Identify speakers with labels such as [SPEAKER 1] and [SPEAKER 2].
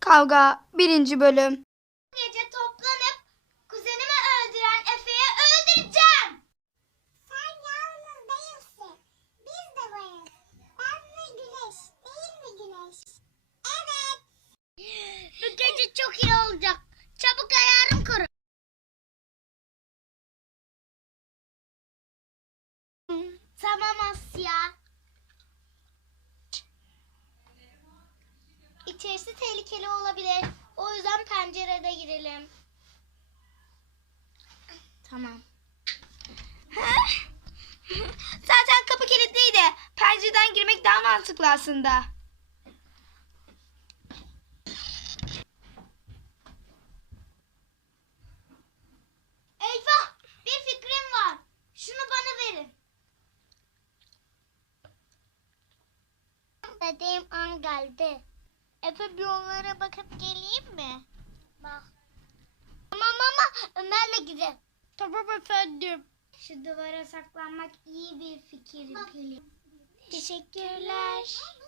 [SPEAKER 1] Kavga 1. Bölüm.
[SPEAKER 2] Gece toplanıp kuzenimi öldüren Efe'yi öldüreceğim.
[SPEAKER 3] Sen yalnız değilsin. Biz de varız. Ben ve Güneş. Değil mi Güneş? Evet.
[SPEAKER 2] Bu gece çok iyi olacak. Çabuk ayarım koru. Tamam Asya. İçerisi tehlikeli olabilir. O yüzden pencerede girelim. Tamam.
[SPEAKER 1] Zaten kapı kilitliydi. Pencereden girmek daha mantıklı aslında.
[SPEAKER 2] Eyvah! Bir fikrim var. Şunu bana verin. Dediğim an geldi. Efe bir onlara bakıp geleyim mi? Bak. Tamam ama Ömer'le gidelim. Tamam efendim. Şu duvara saklanmak iyi bir fikir. Teşekkürler.